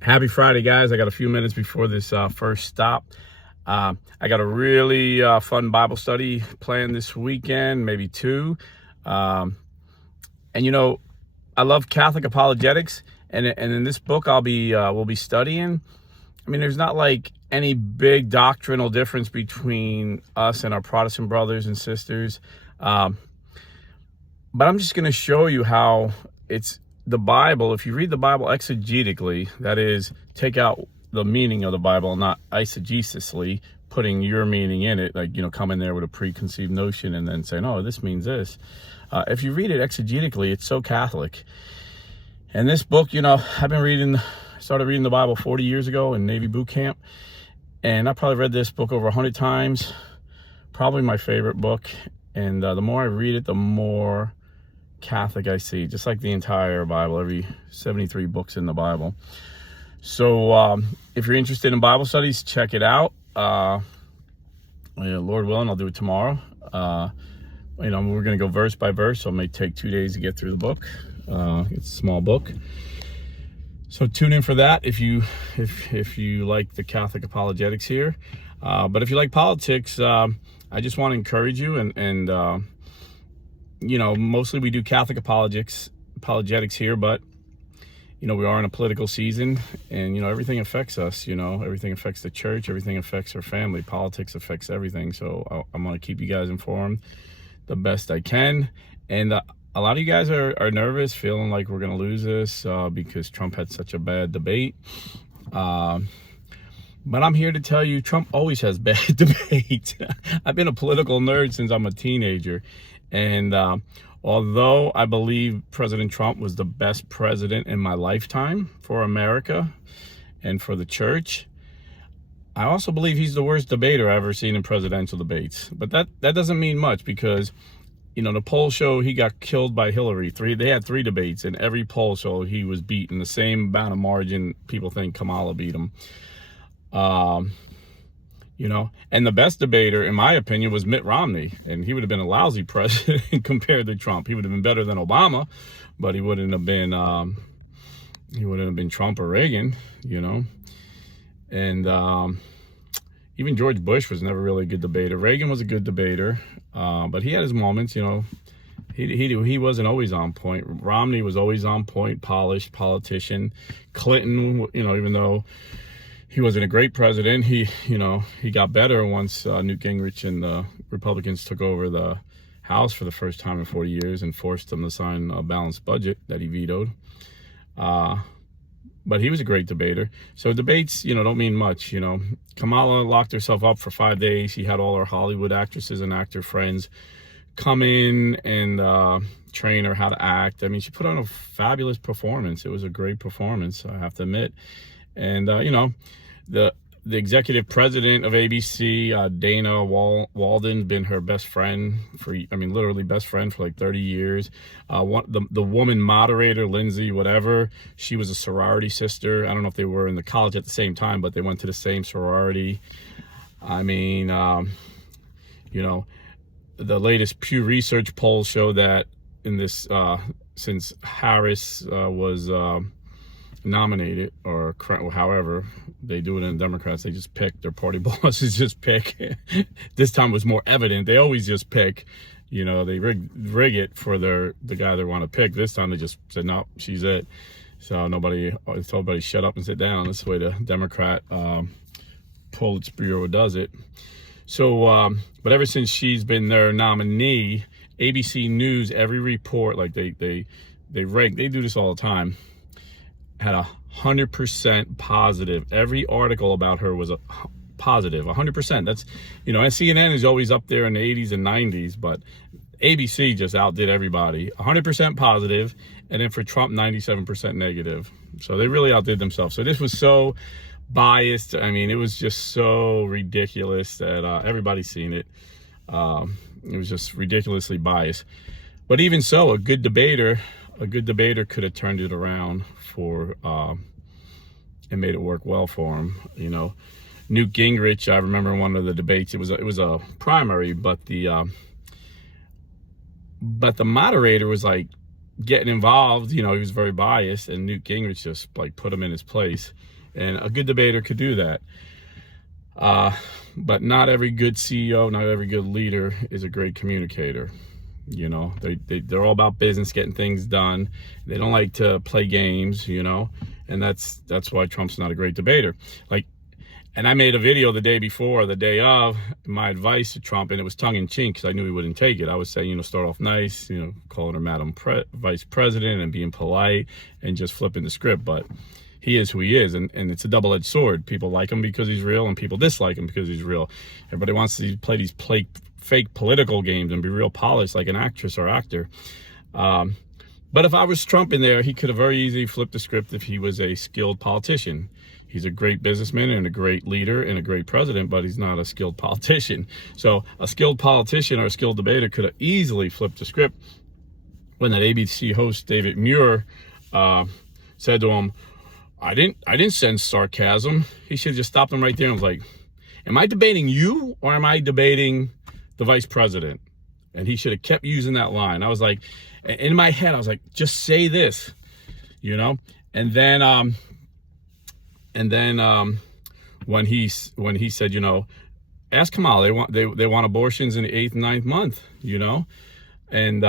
Happy Friday, guys. I got a few minutes before this first stop. I got a really fun Bible study planned this weekend, maybe two. Um, and I love Catholic apologetics, and in this book we'll be studying. I mean, there's not like any big doctrinal difference between us and our Protestant brothers and sisters, but I'm just going to show you how it's the Bible. If you read the Bible exegetically, that is, take out the meaning of the Bible, not eisegesically, putting your meaning in it, like, come in there with a preconceived notion and then saying, oh, this means this. If you read it exegetically, it's so Catholic. And this book, started reading the Bible 40 years ago in Navy boot camp. And I probably read this book over 100 times, probably my favorite book. And the more I read it, the more Catholic I see, just like the entire Bible, every 73 books in the Bible. So if you're interested in Bible studies, check it out. Lord willing, I'll do it tomorrow. We're going to go verse by verse, so it may take 2 days to get through the book. It's a small book, so tune in for that if you like the Catholic apologetics here. But if you like politics, I just want to encourage you, and mostly we do Catholic apologetics here, but we are in a political season, and everything affects us. Everything affects the church, everything affects our family, politics affects everything. So I'm going to keep you guys informed the best I can. And a lot of you guys are nervous, feeling like we're going to lose this because Trump had such a bad debate. But I'm here to tell you, Trump always has bad debates. I've been a political nerd since I'm a teenager. And although I believe President Trump was the best president in my lifetime for America and for the church, I also believe he's the worst debater I've ever seen in presidential debates. But that doesn't mean much, because the polls show he got killed by Hillary. They had 3 debates, and every poll show he was beaten the same amount of margin people think Kamala beat him. And the best debater, in my opinion, was Mitt Romney, and he would have been a lousy president compared to Trump. He would have been better than Obama, but he wouldn't have been Trump or Reagan, And even George Bush was never really a good debater. Reagan was a good debater, but he had his moments. He wasn't always on point. Romney was always on point, polished politician. Clinton, even though he wasn't a great president, he got better once Newt Gingrich and the Republicans took over the House for the first time in 40 years and forced him to sign a balanced budget that he vetoed. But he was a great debater. So debates, don't mean much. Kamala locked herself up for 5 days. She had all her Hollywood actresses and actor friends come in and train her how to act. I mean, she put on a fabulous performance. It was a great performance, I have to admit. And, the executive president of ABC, Dana Walden, been her best friend literally best friend for like 30 years. The woman moderator, Lindsay, whatever, she was a sorority sister. I don't know if they were in the college at the same time, but they went to the same sorority. I mean, the latest Pew Research polls show that in this, since Harris was nominated, or however they do it in Democrats, they just pick their party bosses, just pick. This time was more evident. They always just pick, they rig it for the guy they want to pick. This time they just said, no, she's it. So told everybody shut up and sit down. That's the way the Democrat Politburo does it. So but ever since she's been their nominee, ABC News, every report, like they rank, they do this all the time, had 100% positive. Every article about her was a positive, 100%. That's, and CNN is always up there in the 80s and 90s, but ABC just outdid everybody. 100% positive, and then for Trump, 97% negative. So they really outdid themselves. So this was so biased. I mean, it was just so ridiculous that everybody's seen it. It was just ridiculously biased. But even so, a good debater could have turned it around and made it work well for him. Newt Gingrich, I remember one of the debates, it was a primary, but the moderator was like getting involved. He was very biased, and Newt Gingrich just like put him in his place. And a good debater could do that. But not every good CEO, not every good leader is a great communicator. They're all about business, getting things done. They don't like to play games, and that's why Trump's not a great debater. And I made a video the day before, the day of, my advice to Trump, and it was tongue-in-cheek because I knew he wouldn't take it. I was saying, start off nice, calling her Madam Vice President and being polite and just flipping the script. But he is who he is, and it's a double-edged sword. People like him because he's real, and people dislike him because he's real. Everybody wants to play these fake political games and be real polished like an actress or actor. But if I was Trump in there, he could have very easily flipped the script if he was a skilled politician. He's a great businessman and a great leader and a great president, but he's not a skilled politician. So a skilled politician or a skilled debater could have easily flipped the script when that ABC host, David Muir, said to him, I didn't sense sarcasm. He should have just stopped him right there and was like, am I debating you or am I debating the vice president? And he should have kept using that line. I was like, in my head, I was like, just say this, And then when he said, ask Kamala, they want abortions in the 8th and 9th month, and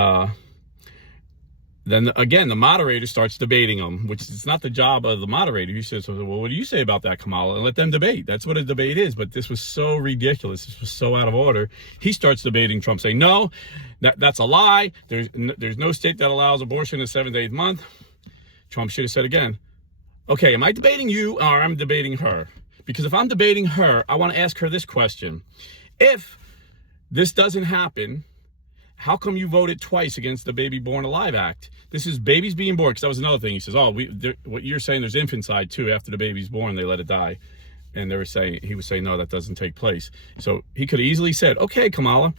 then again the moderator starts debating him, which is not the job of the moderator. He says, well, what do you say about that, Kamala? And let them debate. That's what a debate is. But this was so ridiculous. This was so out of order. He starts debating Trump, saying, no, that's a lie. There's no state that allows abortion in the 7th, 8th month. Trump should have said again, okay, am I debating you or I'm debating her? Because if I'm debating her, I want to ask her this question. If this doesn't happen, how come you voted twice against the Baby Born Alive Act? This is babies being born. Because that was another thing. He says, what you're saying, there's infanticide too. After the baby's born, they let it die. And he was saying, no, that doesn't take place. So he could have easily said, okay, Kamala,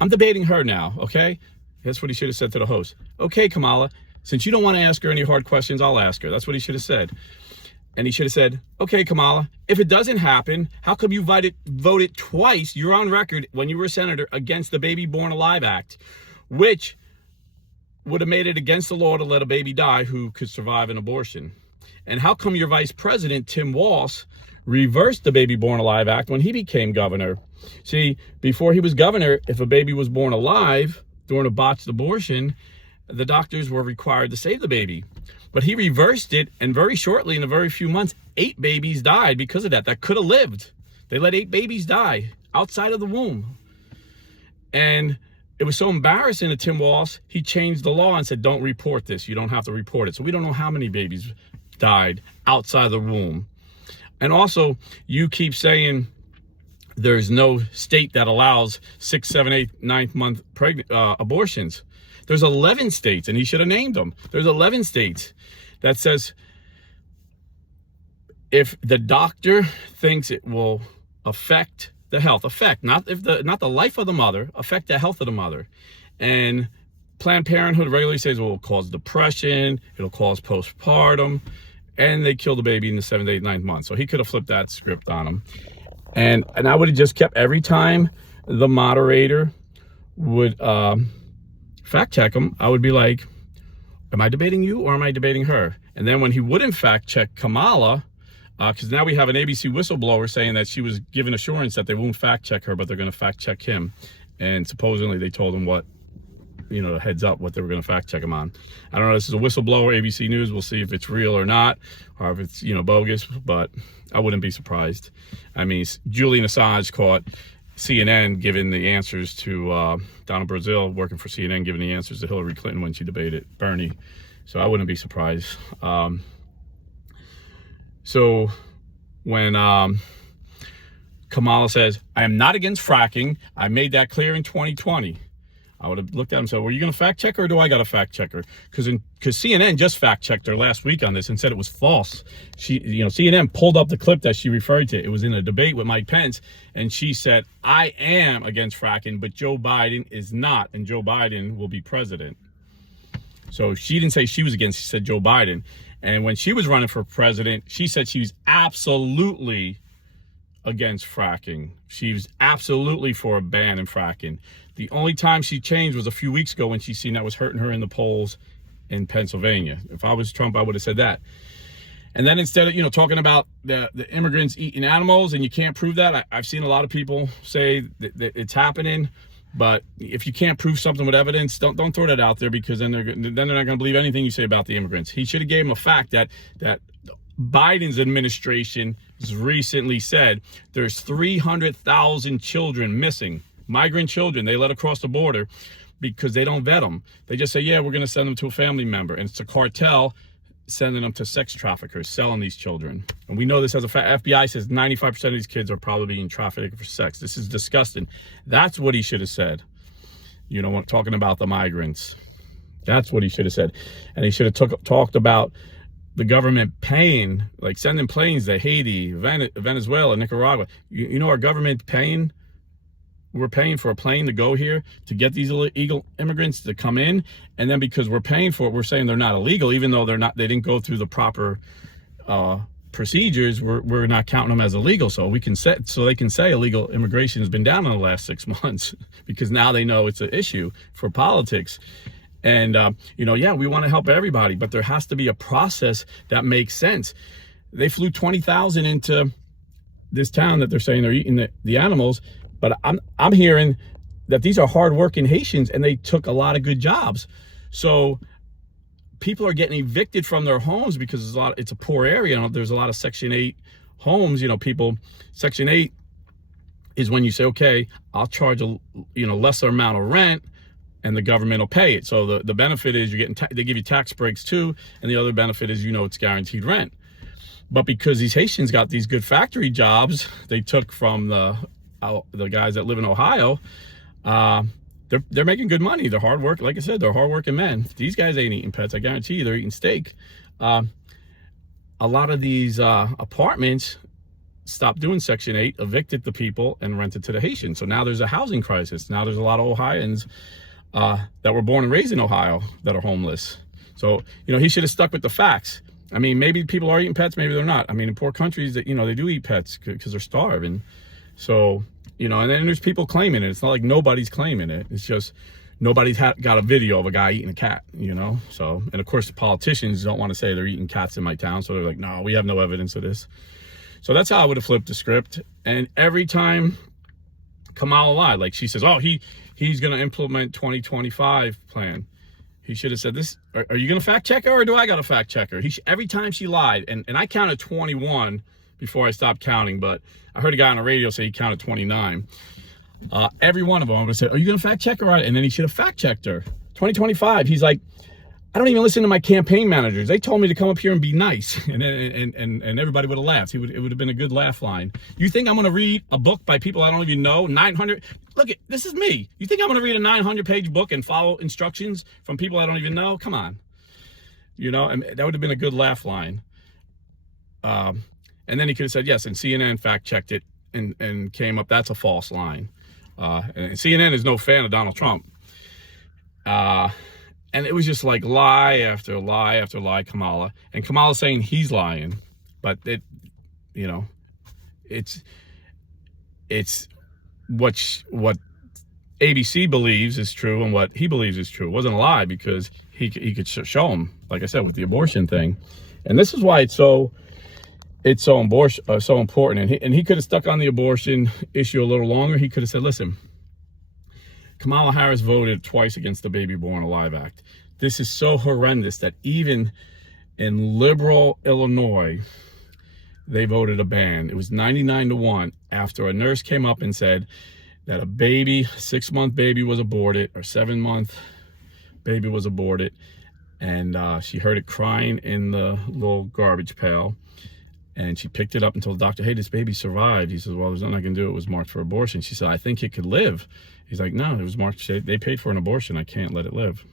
I'm debating her now, okay? That's what he should have said to the host. Okay, Kamala, since you don't want to ask her any hard questions, I'll ask her. That's what he should have said. And he should have said, okay, Kamala, if it doesn't happen, how come you voted twice, you're on record when you were a senator, against the Baby Born Alive Act, which would have made it against the law to let a baby die who could survive an abortion? And how come your vice president, Tim Walz, reversed the Baby Born Alive Act when he became governor? See, before he was governor, if a baby was born alive during a botched abortion, the doctors were required to save the baby. But he reversed it, and very shortly, in a very few months, 8 babies died because of that. That could have lived. They let 8 babies die outside of the womb. And it was so embarrassing to Tim Walz, he changed the law and said, don't report this. You don't have to report it. So we don't know how many babies died outside of the womb. And also, you keep saying there's no state that allows 6, 7, 8, 9th month abortions. There's 11 states, and he should have named them. There's 11 states that says if the doctor thinks it will affect the health, not the life of the mother, affect the health of the mother. And Planned Parenthood regularly says, well, it'll cause depression, it'll cause postpartum, and they kill the baby in the 7th, 8th, 9th month. So he could have flipped that script on him. And I would have just kept, every time the moderator would fact check him, I would be like, am I debating you or am I debating her? And then when he wouldn't fact check Kamala, because now we have an ABC whistleblower saying that she was given assurance that they won't fact check her, but they're going to fact check him. And supposedly they told him what, heads up, what they were going to fact check him on. I don't know, this is a whistleblower, ABC News. We'll see if it's real or not, or if it's, bogus, but I wouldn't be surprised. I mean, Julian Assange caught CNN giving the answers to Donald Brazil, working for CNN, giving the answers to Hillary Clinton when she debated Bernie. So I wouldn't be surprised. So when Kamala says, I am not against fracking, I made that clear in 2020. I would have looked at him and said, well, are you going to fact check her or do I got to fact check her? Because CNN just fact checked her last week on this and said it was false. CNN pulled up the clip that she referred to. It was in a debate with Mike Pence, and she said, I am against fracking, but Joe Biden is not, and Joe Biden will be president. So she didn't say she was against, she said Joe Biden. And when she was running for president, she said she was absolutely against fracking. She was absolutely for a ban in fracking. The only time she changed was a few weeks ago when she seen that was hurting her in the polls in Pennsylvania. If I was Trump, I would have said that. And then instead of, talking about the immigrants eating animals, and you can't prove that, I've seen a lot of people say that it's happening. But if you can't prove something with evidence, don't throw that out there, because then they're not going to believe anything you say about the immigrants. He should have gave him a fact that Biden's administration has recently said there's 300,000 children missing, migrant children they let across the border because they don't vet them. They just say, yeah, we're going to send them to a family member. And it's a cartel sending them to sex traffickers, selling these children. And we know this as a fact. FBI says 95% of these kids are probably being trafficked for sex. This is disgusting. That's what he should have said. When talking about the migrants. That's what he should have said. And he should have talked about the government paying, like sending planes to Haiti, Venezuela, Nicaragua. Our government paying, we're paying for a plane to go here to get these illegal immigrants to come in. And then because we're paying for it, we're saying they're not illegal, even though they didn't go through the proper procedures. We're not counting them as illegal. So they can say illegal immigration has been down in the last 6 months because now they know it's an issue for politics. And, we want to help everybody, but there has to be a process that makes sense. They flew 20,000 into this town that they're saying they're eating the animals, but I'm hearing that these are hardworking Haitians and they took a lot of good jobs. So people are getting evicted from their homes because it's a poor area. There's a lot of Section 8 homes, Section 8 is when you say, okay, I'll charge a lesser amount of rent, and the government will pay it. So the benefit is they give you tax breaks too, and the other benefit is it's guaranteed rent. But because these Haitians got these good factory jobs they took from the guys that live in Ohio, they're making good money. They're hard work. Like I said, they're hardworking men. These guys ain't eating pets. I guarantee you, they're eating steak. A lot of these apartments stopped doing Section 8, evicted the people, and rented to the Haitians. So now there's a housing crisis. Now there's a lot of Ohioans that were born and raised in Ohio that are homeless. So, he should have stuck with the facts. I mean, maybe people are eating pets, maybe they're not. I mean, in poor countries that, they do eat pets because they're starving. So, and then there's people claiming it. It's not like nobody's claiming it. It's just nobody's got a video of a guy eating a cat, So, and of course the politicians don't want to say they're eating cats in my town. So they're like, no, we have no evidence of this. So that's how I would have flipped the script. And every time Kamala lied, like she says, oh, he's going to implement 2025 plan. He should have said this. Are you going to fact check her, or do I got to fact check her? Every time she lied, and I counted 21 before I stopped counting, but I heard a guy on the radio say he counted 29. Every one of them, I would have said, are you going to fact check her? And then he should have fact checked her. 2025, he's like, I don't even listen to my campaign managers. They told me to come up here and be nice. And everybody would have laughed. It would have been a good laugh line. You think I'm going to read a book by people I don't even know? 900. Look, this is me. You think I'm going to read a 900-page book and follow instructions from people I don't even know? Come on. And that would have been a good laugh line. And then he could have said, yes, and CNN fact checked it and came up, that's a false line. And CNN is no fan of Donald Trump. And it was just like lie after lie after lie, Kamala. And Kamala's saying he's lying, but it's what ABC believes is true and what he believes is true. It wasn't a lie because he could show him, like I said, with the abortion thing. And this is why it's so important. And he could have stuck on the abortion issue a little longer. He could have said, listen, Kamala Harris voted twice against the Baby Born Alive Act. This is so horrendous that even in liberal Illinois, they voted a ban. It was 99-1 after a nurse came up and said that a baby, 6-month baby was aborted, or 7-month baby was aborted. And she heard it crying in the little garbage pail. And she picked it up and told the doctor, hey, this baby survived. He says, well, there's nothing I can do. It was marked for abortion. She said, I think it could live. He's like, no, it was marked. They paid for an abortion. I can't let it live.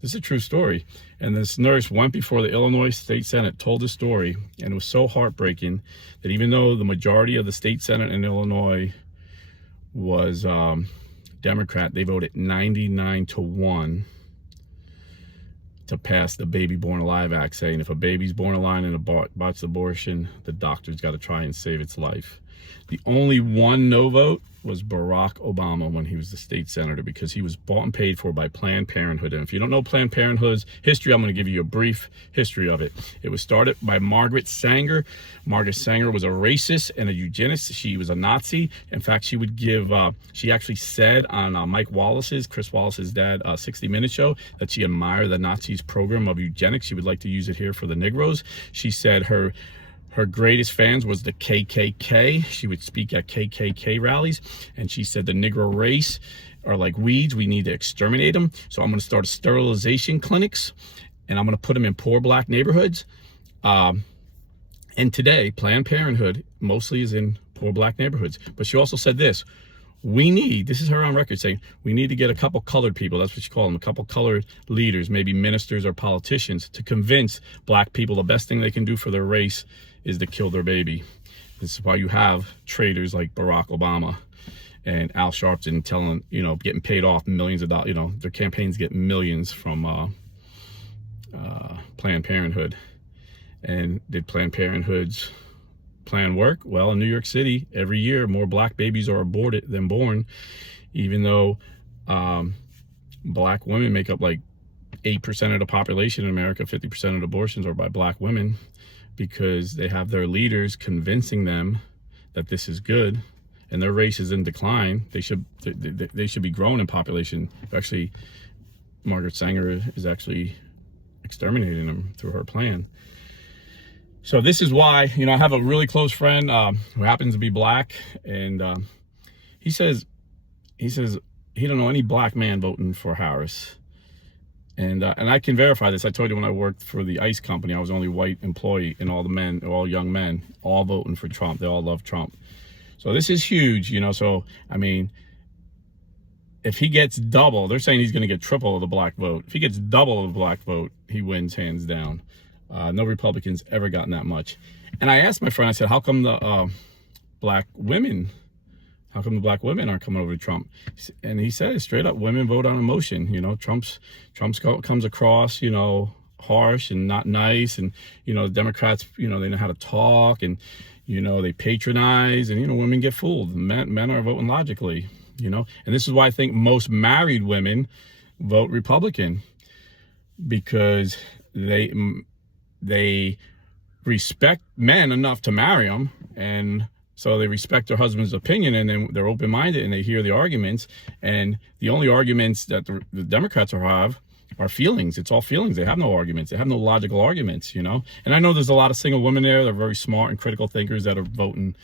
This is a true story. And this nurse went before the Illinois State Senate, told the story. And it was so heartbreaking that even though the majority of the state Senate in Illinois was Democrat, they voted 99-1 to pass the Baby Born Alive Act, saying if a baby's born alive in a botched abortion, the doctor's got to try and save its life. The only one no vote was Barack Obama when he was the state senator, because he was bought and paid for by Planned Parenthood. And if you don't know Planned Parenthood's history, I'm going to give you a brief history of it. It was started by Margaret Sanger. Margaret Sanger was a racist and a eugenist. She was a Nazi. In fact, she would give, she actually said on Chris Wallace's dad, 60 Minutes show, that she admired the Nazis' program of eugenics. She would like to use it here for the Negroes. She said her greatest fans was the KKK. She would speak at KKK rallies, and she said the Negro race are like weeds. We need to exterminate them. So I'm going to start sterilization clinics, and I'm going to put them in poor black neighborhoods. And today, Planned Parenthood mostly is in poor black neighborhoods. But she also said this: this is her on record saying, we need to get a couple colored people, that's what she called them, a couple colored leaders, maybe ministers or politicians, to convince black people the best thing they can do for their race is to kill their baby. This is why you have traitors like Barack Obama and Al Sharpton telling, getting paid off millions of dollars. Their campaigns get millions from Planned Parenthood. And did Planned Parenthood's plan work? Well, in New York City, every year more black babies are aborted than born, even though black women make up like 8% of the population in America. 50% of abortions are by black women, because they have their leaders convincing them that this is good, and their race is in decline. They should be growing in population. Actually, Margaret Sanger is actually exterminating them through her plan. So this is why, I have a really close friend who happens to be black, and he says he don't know any black man voting for Harris. And I can verify this. I told you when I worked for the ice company, I was the only white employee, and all young men, all voting for Trump. They all love Trump. So this is huge, So, I mean, if he gets double, they're saying he's going to get triple of the black vote. If he gets double of the black vote, he wins hands down. No Republicans ever gotten that much. And I asked my friend, I said, how come the black women aren't coming over to Trump? And he said straight up, women vote on emotion. Trump's comes across, harsh and not nice. And, the Democrats, they know how to talk, and, they patronize, and, women get fooled. Men are voting logically, and this is why I think most married women vote Republican, because they respect men enough to marry them, and so they respect their husband's opinion, and then they're open-minded, and they hear the arguments. And the only arguments that the Democrats have are feelings. It's all feelings. They have no arguments. They have no logical arguments, And I know there's a lot of single women there that are very smart and critical thinkers that are voting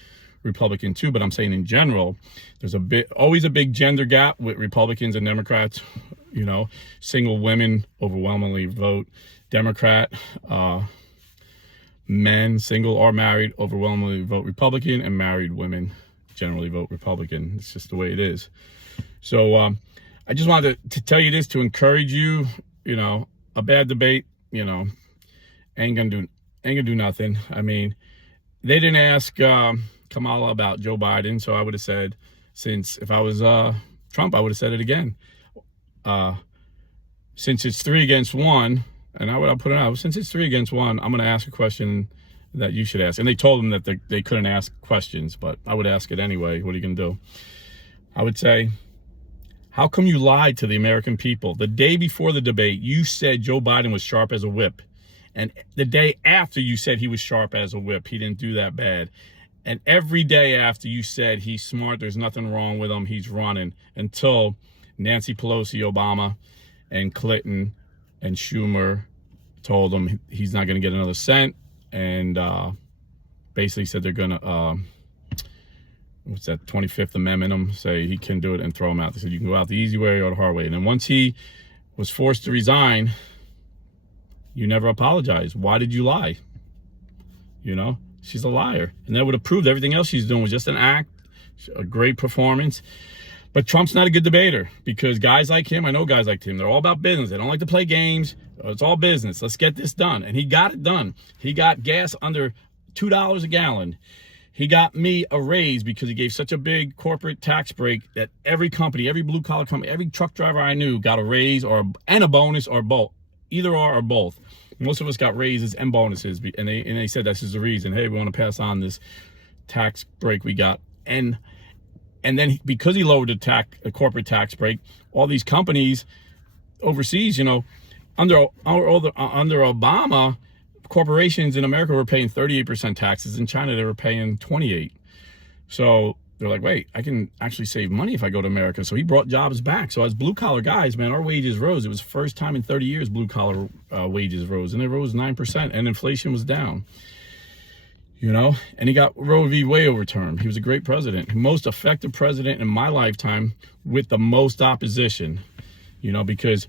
Republican too, but I'm saying in general, there's always a big gender gap with Republicans and Democrats. Single women overwhelmingly vote Democrat. Men, single or married, overwhelmingly vote Republican, and married women generally vote Republican. It's just the way it is. So I just wanted to tell you this to encourage you. A bad debate, ain't gonna do nothing. I mean, they didn't ask Kamala about Joe Biden, so I would have said, since if I was Trump, I would have said it again. Since it's 3-1. And I'll put it out, since it's 3-1, I'm going to ask a question that you should ask. And they told them that they couldn't ask questions, but I would ask it anyway. What are you going to do? I would say, how come you lied to the American people? The day before the debate, you said Joe Biden was sharp as a whip. And the day after, you said he was sharp as a whip. He didn't do that bad. And every day after, you said he's smart. There's nothing wrong with him. He's running. Until Nancy Pelosi, Obama, and Clinton and Schumer told him he's not going to get another cent, and basically said they're going to, 25th Amendment him, say he can do it, and throw him out. They said you can go out the easy way or the hard way. And then once he was forced to resign, you never apologized. Why did you lie? She's a liar. And that would have proved everything else she's doing was just an act, a great performance. But Trump's not a good debater, because guys like him, I know guys like him, they're all about business. They don't like to play games. It's all business. Let's get this done. And he got it done. He got gas under $2 a gallon. He got me a raise because he gave such a big corporate tax break that every company, every blue collar company, every truck driver I knew got a raise and a bonus, or both, either or both. Most of us got raises and bonuses, and they said this is the reason. Hey, we want to pass on this tax break we got. And And then because he lowered the corporate tax break, all these companies overseas, under Obama, corporations in America were paying 38% taxes. In China, they were paying 28%. So they're like, wait, I can actually save money if I go to America. So he brought jobs back. So as blue collar guys, man, our wages rose. It was the first time in 30 years blue collar wages rose, and they rose 9%, and inflation was down. And he got Roe v. Wade overturned. He was a great president, most effective president in my lifetime with the most opposition, because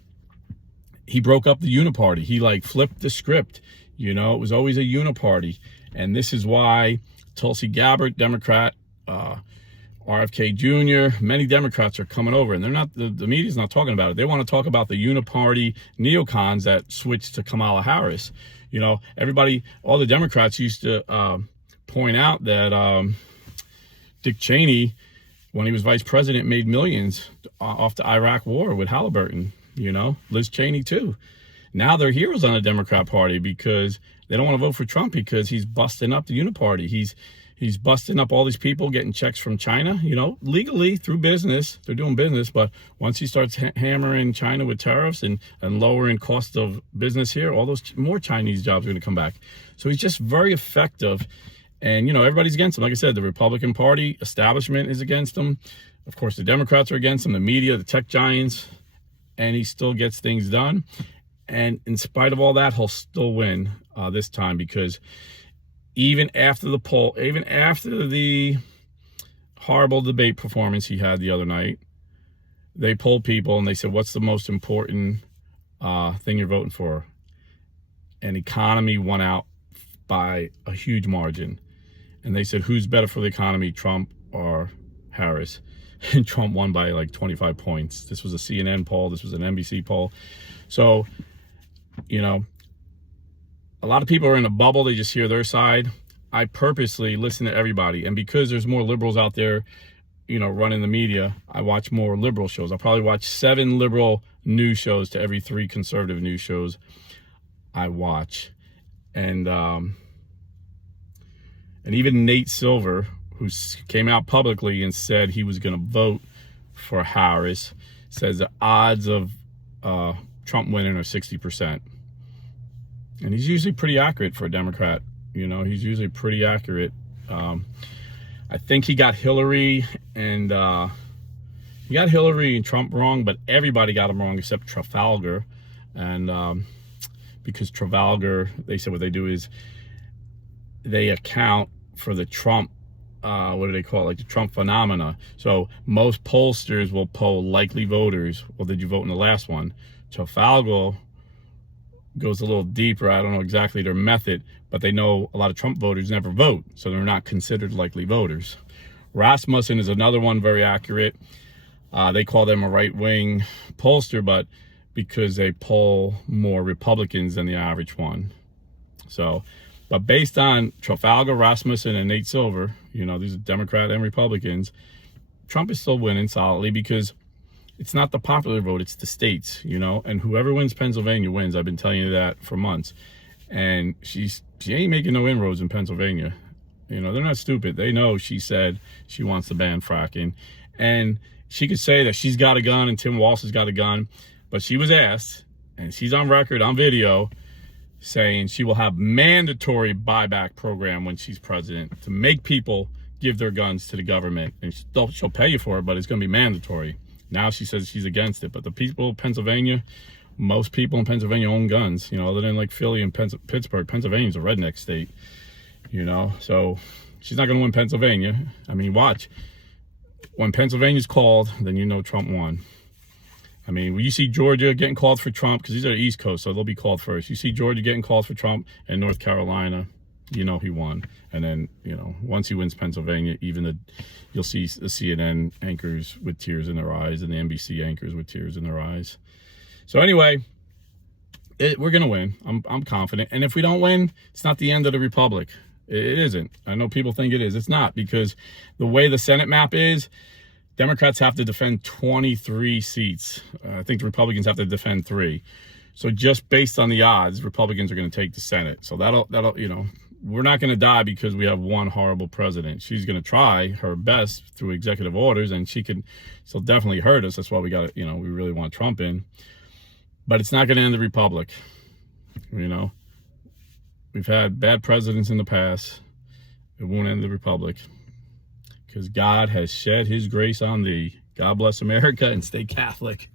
he broke up the uniparty. He flipped the script. It was always a uniparty. And this is why Tulsi Gabbard, Democrat, RFK Jr., many Democrats are coming over, and they're not, the media's not talking about it. They want to talk about the uniparty neocons that switched to Kamala Harris. Everybody, all the Democrats used to point out that Dick Cheney, when he was vice president, made millions off the Iraq war with Halliburton. Liz Cheney too. Now they're heroes on the Democrat Party because they don't want to vote for Trump because he's busting up the uniparty. He's busting up all these people getting checks from China, legally through business. They're doing business, but once he starts hammering China with tariffs and lowering cost of business here, all those more Chinese jobs are going to come back. So he's just very effective. And, everybody's against him. Like I said, the Republican Party establishment is against him. Of course, the Democrats are against him, the media, the tech giants, and he still gets things done. And in spite of all that, he'll still win this time because even after the horrible debate performance he had the other night, they polled people and they said, what's the most important thing you're voting for? And economy won out by a huge margin. And they said, who's better for the economy, Trump or Harris? And Trump won by 25 points. This was a CNN poll. This was an NBC poll. So, a lot of people are in a bubble. They just hear their side. I purposely listen to everybody. And because there's more liberals out there, running the media, I watch more liberal shows. I'll probably watch 7 liberal news shows to every 3 conservative news shows I watch. And even Nate Silver, who came out publicly and said he was going to vote for Harris, says the odds of Trump winning are 60%. And he's usually pretty accurate for a Democrat. He's usually pretty accurate. I think he got Hillary and Trump wrong, but everybody got him wrong except Trafalgar. And because Trafalgar, they said what they do is they account for the Trump, what do they call it? The Trump phenomena. So most pollsters will poll likely voters. Well, did you vote in the last one? Trafalgar goes a little deeper. I don't know exactly their method, but they know a lot of Trump voters never vote, so they're not considered likely voters. Rasmussen is another one, very accurate. They call them a right-wing pollster, but because they poll more Republicans than the average one. So, but based on Trafalgar, Rasmussen, and Nate Silver, these are Democrat and Republicans, Trump is still winning solidly because it's not the popular vote, it's the states, and whoever wins Pennsylvania wins. I've been telling you that for months. And she ain't making no inroads in Pennsylvania. They're not stupid. They know she said she wants to ban fracking. And she could say that she's got a gun and Tim Walz has got a gun, but she was asked, and she's on record, on video, saying she will have mandatory buyback program when she's president to make people give their guns to the government. And she'll pay you for it, but it's going to be mandatory. Now she says she's against it, but the people of Pennsylvania, most people in Pennsylvania own guns, other than Philly and Pittsburgh. Pennsylvania's a redneck state, so she's not going to win Pennsylvania. I mean, watch. When Pennsylvania's called, then Trump won. I mean, when you see Georgia getting called for Trump, because these are the East Coast, so they'll be called first. You see Georgia getting called for Trump and North Carolina, he won. And then, once he wins Pennsylvania, you'll see the CNN anchors with tears in their eyes and the NBC anchors with tears in their eyes. So anyway, we're going to win. I'm confident. And if we don't win, it's not the end of the republic. It isn't. I know people think it is. It's not, because the way the Senate map is, Democrats have to defend 23 seats. I think the Republicans have to defend 3. So just based on the odds, Republicans are going to take the Senate. So that'll we're not going to die because we have one horrible president. She's going to try her best through executive orders, and she'll definitely hurt us. That's why we got, we really want Trump in. But it's not going to end the republic. We've had bad presidents in the past. It won't end the republic, because God has shed his grace on thee. God bless America, and stay Catholic.